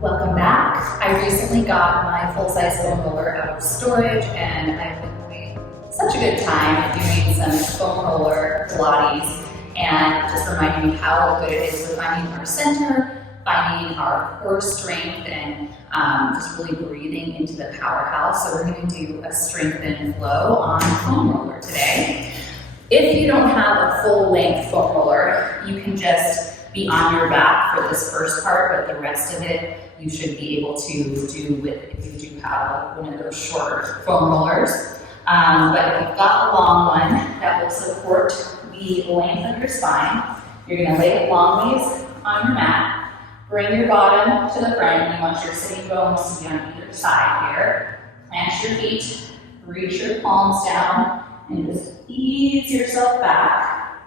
Welcome back. I recently got my full-size foam roller out of storage and I've been having such a good time doing some foam roller Pilates and just reminding me how good it is for finding our center, finding our core strength, and just really breathing into the powerhouse. So we're going to do a strength and flow on foam roller today. If you don't have a full-length foam roller, you can just be on your back for this first part, but the rest of it you should be able to do with if you do have one of those shorter foam rollers. But if you've got a long one that will support the length of your spine, you're going to lay it long ways on your mat. Bring your bottom to the front. You want your sitting bones to be on either side here. Plant your feet, reach your palms down, and just ease yourself back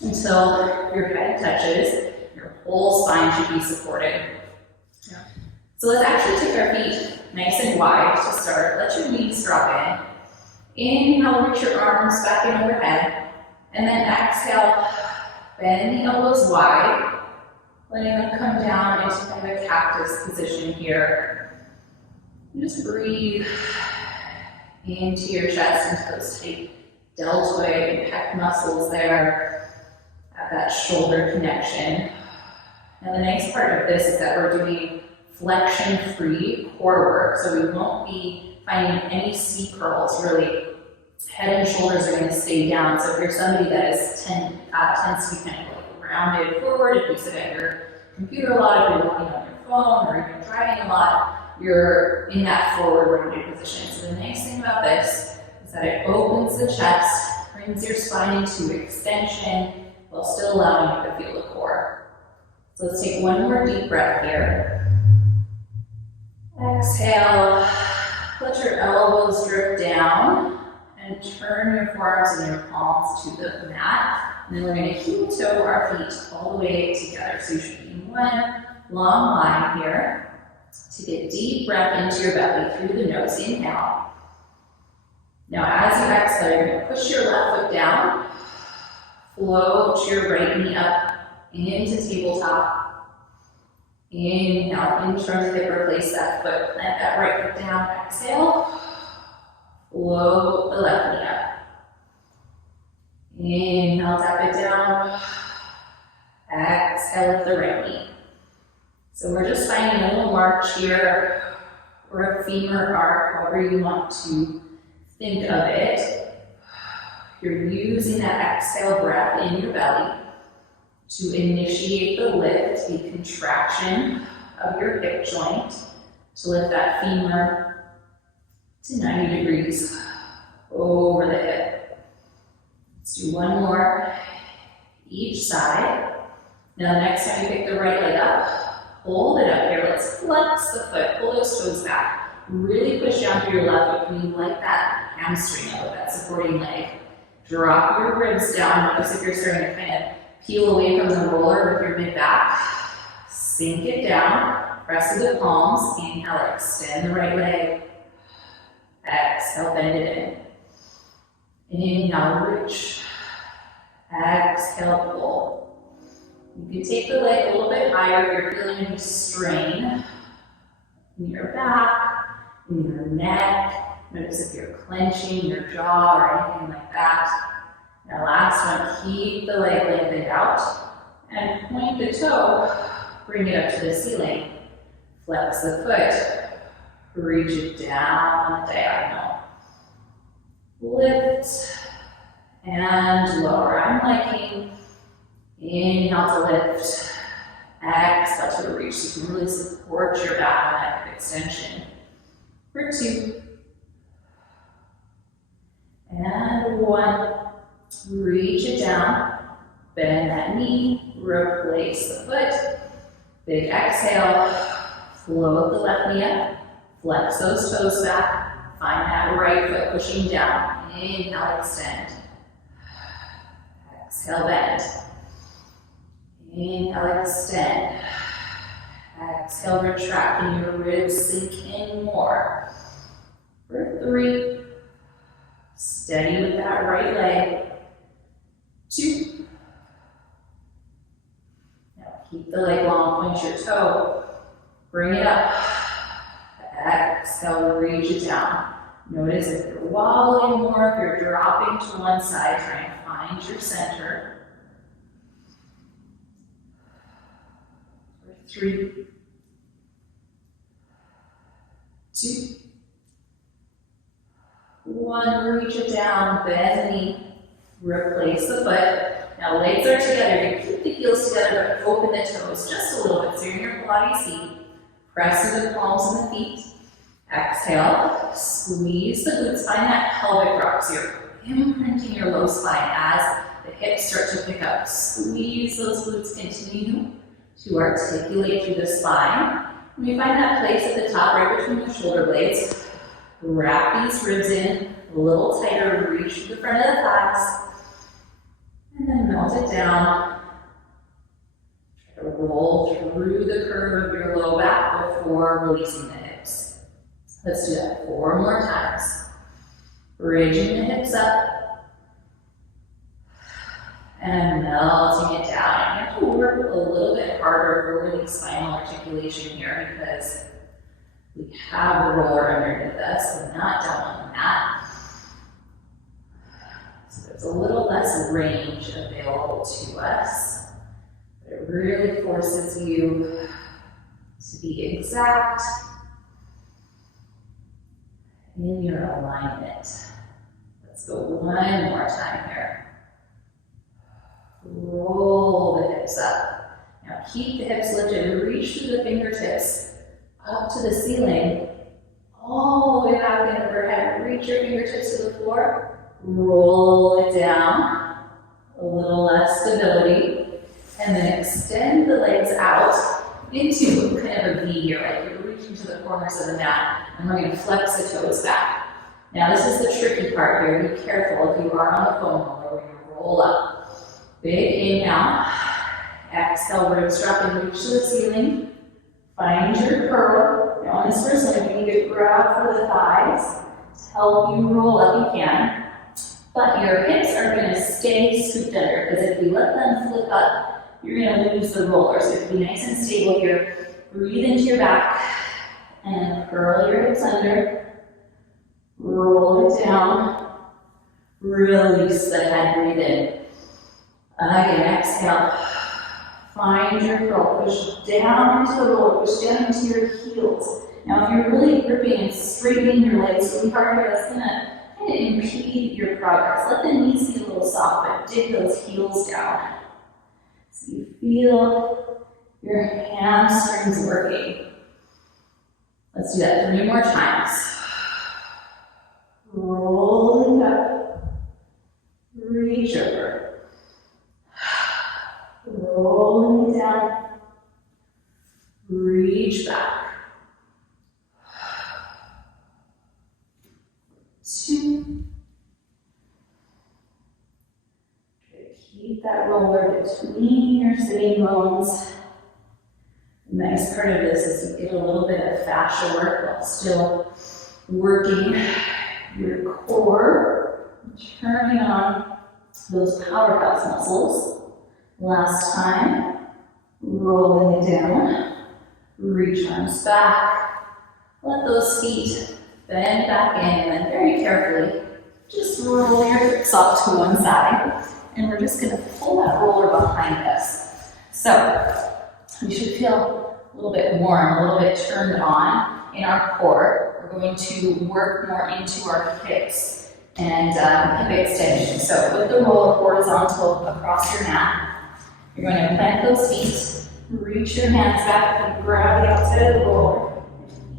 until your head touches. Your whole spine should be supported. So let's actually take our feet nice and wide to start. Let your knees drop in. Inhale, reach your arms back in overhead. And then exhale, bend the elbows wide, letting them come down into kind of a cactus position here. And just breathe into your chest, into those tight deltoid and pec muscles there at that shoulder connection. Now the nice part of this is that we're doing flexion-free core work, so we won't be finding any C curls. Really, head and shoulders are going to stay down. So if you're somebody that tends to be kind of like rounded forward, if you sit at your computer a lot, if you're working on your phone, or even driving a lot, you're in that forward rounded position. So the nice thing about this is that it opens the chest, brings your spine into extension, while still allowing you to feel the core. So let's take one more deep breath here. Exhale, let your elbows drip down and turn your forearms and your palms to the mat. And then we're going to heel toe our feet all the way together. So you should be in one long line here. Take a deep breath into your belly through the nose. Inhale. Now as you exhale, you're going to push your left foot down, float your right knee up into tabletop. Inhale, in terms of hip, replace that foot, plant that right foot down, exhale, float the left knee up. Inhale, tap it down, exhale, lift the right knee. So we're just finding a little march here, or a femur arc, however you want to think of it. You're using that exhale breath in your belly to initiate the lift, the contraction of your hip joint, to lift that femur to 90 degrees over the hip. Let's do one more each side. Now the next time you pick the right leg up, hold it up here. Let's flex the foot, pull those toes back. Really push down through your left foot. Can you like that hamstring up with that supporting leg? Drop your ribs down. Notice if you're starting to kind of peel away from the roller with your mid back. Sink it down. Press with the palms. Inhale, extend the right leg. Exhale, bend it in. Inhale, reach. Exhale, pull. You can take the leg a little bit higher if you're feeling any strain in your back, in your neck. Notice if you're clenching your jaw or anything like that. Now last one, keep the leg lengthened out and point the toe, bring it up to the ceiling. Flex the foot, reach it down the diagonal. Lift and lower. I'm liking. Inhale to lift, exhale to reach. So you can really support your back on that hip extension. For 2. And 1. Reach it down, bend that knee, replace the foot. Big exhale, float the left knee up, flex those toes back, find that right foot pushing down. Inhale, extend. Exhale, bend. Inhale, extend. Exhale, retract, and your ribs sink in more. For 3. Steady with that right leg. 2. Now keep the leg long, point your toe. Bring it up. Exhale, reach it down. Notice if you're wobbling more, if you're dropping to one side, try and find your center. 3, 2, 1, reach it down, bend the knee, replace the foot. Now legs are together, you keep the heels together, but open the toes just a little bit. So you're in your Pilates seat, press through the palms of the feet. Exhale, squeeze the glutes, find that pelvic rock. So you're imprinting your low spine as the hips start to pick up. Squeeze those glutes, continue to articulate through the spine. When you find that place at the top, right between the shoulder blades, wrap these ribs in a little tighter, reach to the front of the thighs, and then melt it down. Try to roll through the curve of your low back before releasing the hips. Let's do that 4 more times. Bridging the hips up, and melting it down. You have to work a little bit harder for the spinal articulation here because we have the roller underneath us. We're not down on the mat. So there's a little less range available to us. But it really forces you to be exact in your alignment. Let's go one more time here. Roll the hips up. Now keep the hips lifted, reach through the fingertips up to the ceiling, all the way back and overhead. Reach your fingertips to the floor, roll it down, a little less stability, and then extend the legs out into kind of a V here, like you're reaching to the corners of the mat, and we're going to flex the toes back. Now this is the tricky part here. Be careful if you are on the foam roller, we're going to roll up. Big inhale, exhale, ribs drop and reach to the ceiling. Find your curl. Now on this first one, you need to grab for the thighs to help you roll up you can. But your hips are going to stay scooped under because if you let them flip up, you're going to lose the roller. So be nice and stable here. Breathe into your back and curl your hips under. Roll it down. Release the head, breathe in. Again, exhale. Find your curl. Push down into the roller. Push down into your heels. Now, if you're really gripping and straightening your legs really hard here, that's going to kind of impede your progress. Let the knees be a little soft, but dig those heels down. So you feel your hamstrings working. Let's do that 3 more times. Rolling up. Reach over. Rolling it down. Reach back. 2. Keep that roller between your sitting bones. The nice part of this is you get a little bit of fascia work while still working your core, turning on those powerhouse muscles. Last time, rolling it down, reach arms back, let those feet bend back in, and then very carefully, just roll your hips off to one side, and we're just going to pull that roller behind us. So, we should feel a little bit warm, a little bit turned on in our core. We're going to work more into our hips and hip extension. So, put the roller horizontal across your mat. You're going to plant those feet, reach your hands back, and grab the outside of the roller.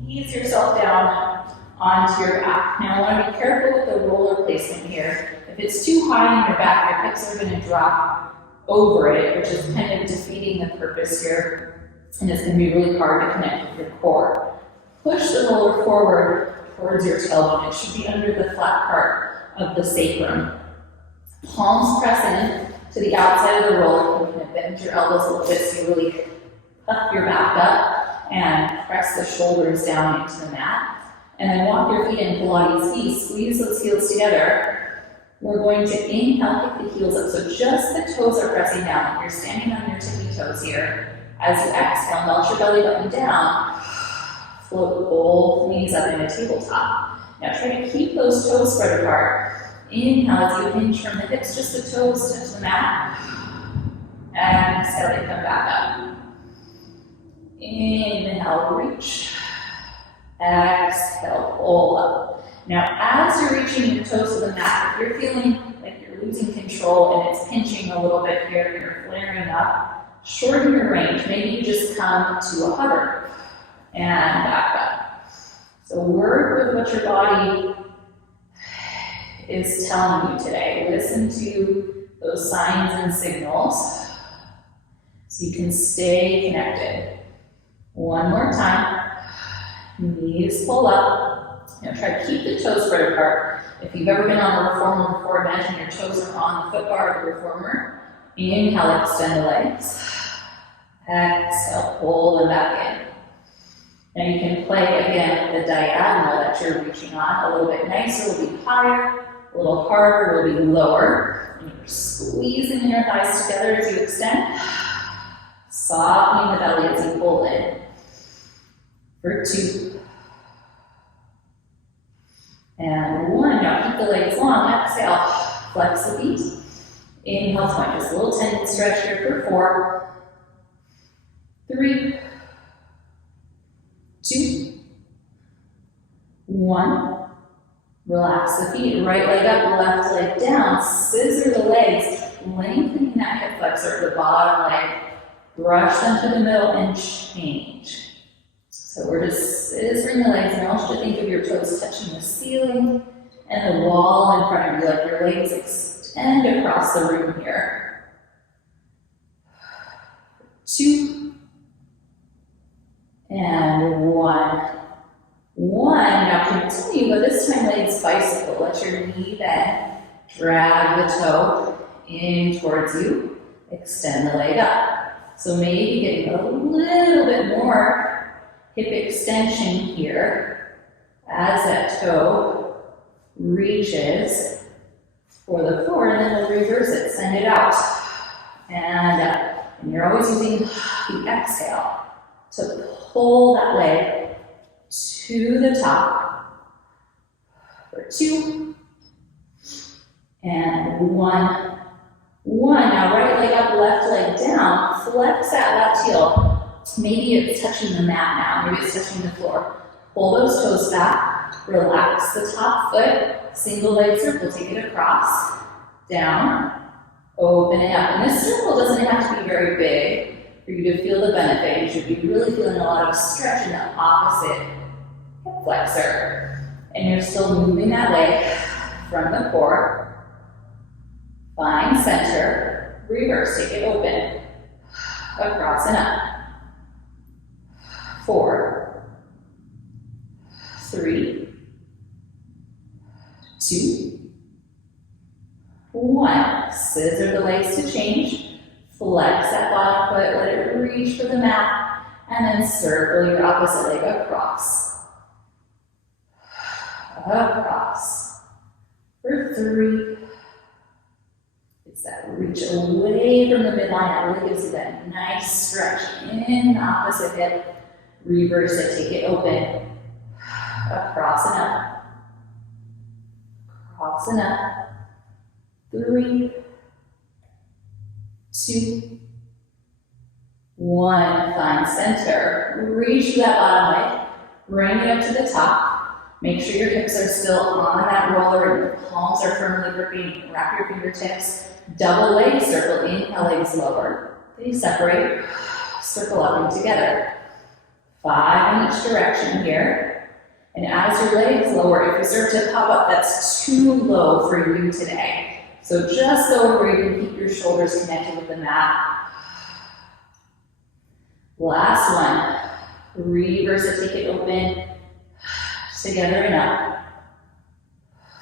Ease yourself down onto your back. Now, I want to be careful with the roller placement here. If it's too high in your back, your hips are going to drop over it, which is kind of defeating the purpose here, and it's going to be really hard to connect with your core. Push the roller forward towards your tailbone. It should be under the flat part of the sacrum. Palms press in to the outside of the roller. You can bend your elbows a little bit so you really puff your back up and press the shoulders down into the mat. And then walk your feet in Pilates feet. Squeeze those heels together. We're going to inhale, kick the heels up. So just the toes are pressing down. You're standing on your tippy toes here. As you exhale, melt your belly button down. Float both knees up in a tabletop. Now try to keep those toes spread apart. Inhale as you hinge from the hips, just the toes touch the mat. Exhale, they come back up. Inhale, reach. Exhale, pull up. Now, as you're reaching your toes to the mat, if you're feeling like you're losing control and it's pinching a little bit here, and you're flaring up, shorten your range. Maybe you just come to a hover and back up. So work with what your body is telling you today. Listen to those signs and signals so you can stay connected. One more time. Knees pull up. Now try to keep the toes spread apart. If you've ever been on a reformer before, imagine your toes are on the foot bar of the reformer. Inhale, extend the legs. Exhale, pull them back in. Now you can play again with the diagonal that you're reaching on. A little bit nicer will be higher, a little harder will be lower. And you're squeezing your thighs together as you extend. Softening the belly as you pull in. For 2. And 1. Now keep the legs long. Exhale, flex the feet. Inhale, 20. Just a little tendon stretch here for 4. 3. 2. 1. Relax the feet. Right leg up, left leg down. Scissor the legs, lengthening that hip flexor, the bottom leg. Brush them to the middle and change. So we're just scissoring the legs, and I want you to think of your toes touching the ceiling and the wall in front of you, like your legs extend across the room here. 2. And 1. 1. Now continue, but this time legs bicycle. Let your knee bend. Drag the toe in towards you. Extend the leg up. So maybe getting a little bit more hip extension here as that toe reaches for the floor, and then we'll reverse it, send it out. And you're always using the exhale to pull that leg to the top for 2 and 1. 1. Now right leg up, left leg down. Flex that left heel. Maybe it's touching the mat now. Maybe it's touching the floor. Pull those toes back. Relax the top foot. Single leg circle. Take it across. Down. Open it up. And this circle doesn't have to be very big for you to feel the benefit. You should be really feeling a lot of stretch in the opposite hip flexor. And you're still moving that leg from the core. Find center. Reverse. Take it open. Across and up. 4, 3, 2, 1. Scissor the legs to change. Flex that bottom foot, let it reach for the mat, and then circle your opposite leg across. Across. For 3. It's that reach away from the midline that really gives you that nice stretch in the opposite hip. Reverse it, take it open. Across and up. Across and up. 3, 2, 1. Find center. Reach for that bottom leg. Bring it up to the top. Make sure your hips are still on that roller and your palms are firmly gripping. Wrap your fingertips. Double leg circle. Inhale, legs lower. They separate. Circle up and together. 5 in each direction here. And as your legs lower, if you start to pop up, that's too low for you today. So just go where you can keep your shoulders connected with the mat. Last one. Reverse it, take it open. Together and up.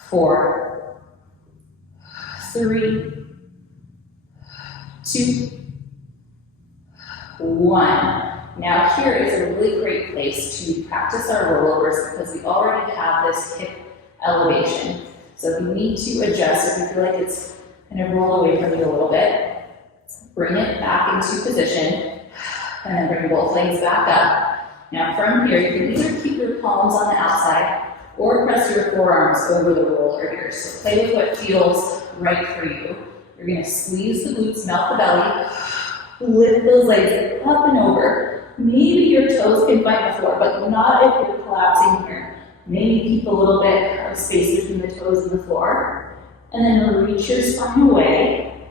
4, 3, 2, 1. Now here is a really great place to practice our rollovers because we already have this hip elevation. So if you need to adjust, if you feel like it's kind of roll away from you a little bit, bring it back into position And then bring both legs back up. Now from here, you can either keep your palms on the outside or press your forearms over the roller here. So play with what feels right for you. You're gonna squeeze the glutes, melt the belly, lift those legs up and over. Maybe your toes can find the floor, but not if you're collapsing here. Maybe keep a little bit of space between the toes and the floor. And then reach your spine away,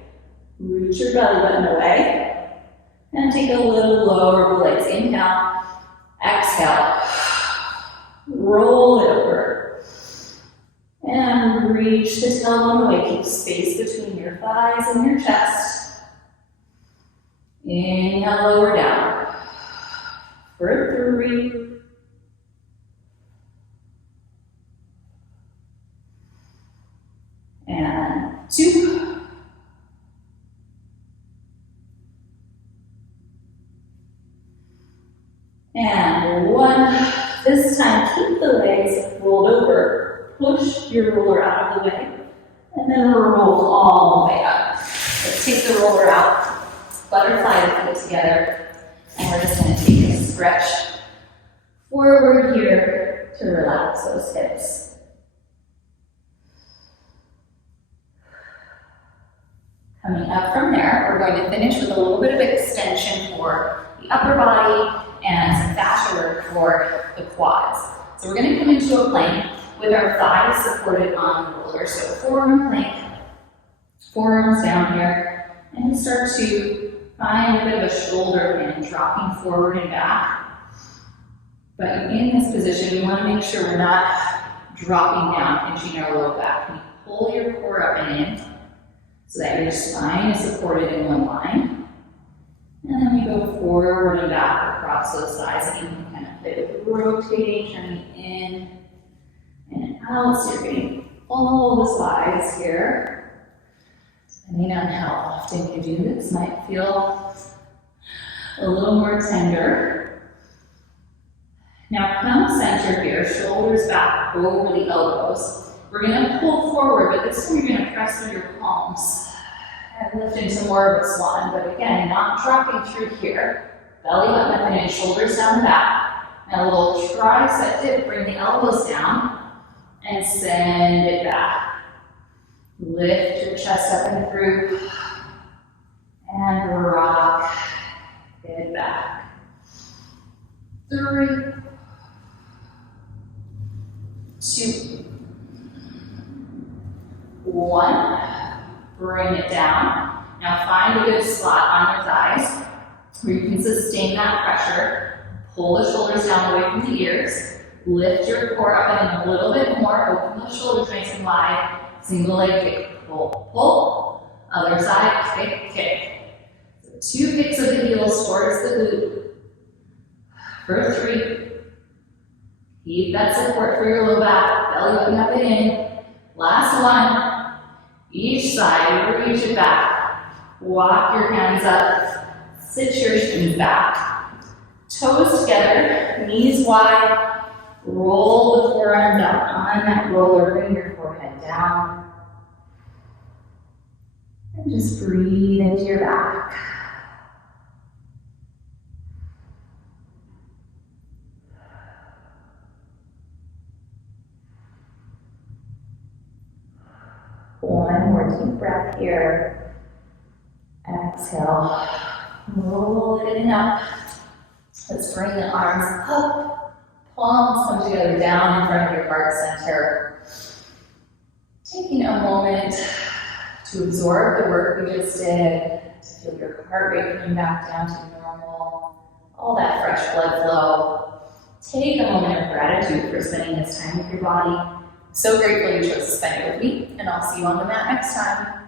reach your belly button away, and take a little lower the legs. Inhale, exhale, roll it over. And reach the tailbone away. Keep space between your thighs and your chest. Inhale, lower down. For 3. And 2. And 1. This time, keep the legs rolled over. Push your roller out of the way, and then roll all the way up. Let's take the roller out, butterfly the feet together, and we're just going to take a stretch forward here to relax those hips. Coming up from there, we're going to finish with a little bit of extension for the upper body and some fascia work for the quads. So we're going to come into a plank with our thighs supported on the roller. So forearm plank, forearms down here, and start to find a bit of a shoulder bend, dropping forward and back. But in this position, we want to make sure we're not dropping down, pinching our low back. You pull your core up and in so that your spine is supported in one line. And then we go forward and back across those sides. And you can kind of play with rotating, turning in and out. So you're getting all the sides here. Depending on how often you do this, might feel a little more tender. Now come center here, shoulders back over the elbows. We're going to pull forward, but this time you're going to press through your palms and lift into more of a swan. But again, not dropping through here. Belly button up and in, shoulders down the back. And a little tricep dip, bring the elbows down and send it back. Lift your chest up and through and rock it back. 3, 2, 1. Bring it down. Now find a good spot on your thighs where you can sustain that pressure. Pull the shoulders down away from the ears. Lift your core up and a little bit more. Open the shoulders nice and wide. Single leg kick. Pull, pull. Other side, kick, kick. So 2 kicks of the heels towards the glute. For 3. Keep that support for your low back. Belly button up and in. Last one. Each side, reach it back. Walk your hands up. Sit your shins back. Toes together, knees wide. Roll the forearm down on that roller. Bring your forehead down. And just breathe into your back. One more deep breath here. Exhale. Roll it in and up. Let's bring the arms up. Palms come together down in front of your heart center. Taking a moment to absorb the work we just did, to feel your heart rate coming back down to normal, all that fresh blood flow. Take a moment of gratitude for spending this time with your body. So grateful you chose to spend it with me, and I'll see you on the mat next time.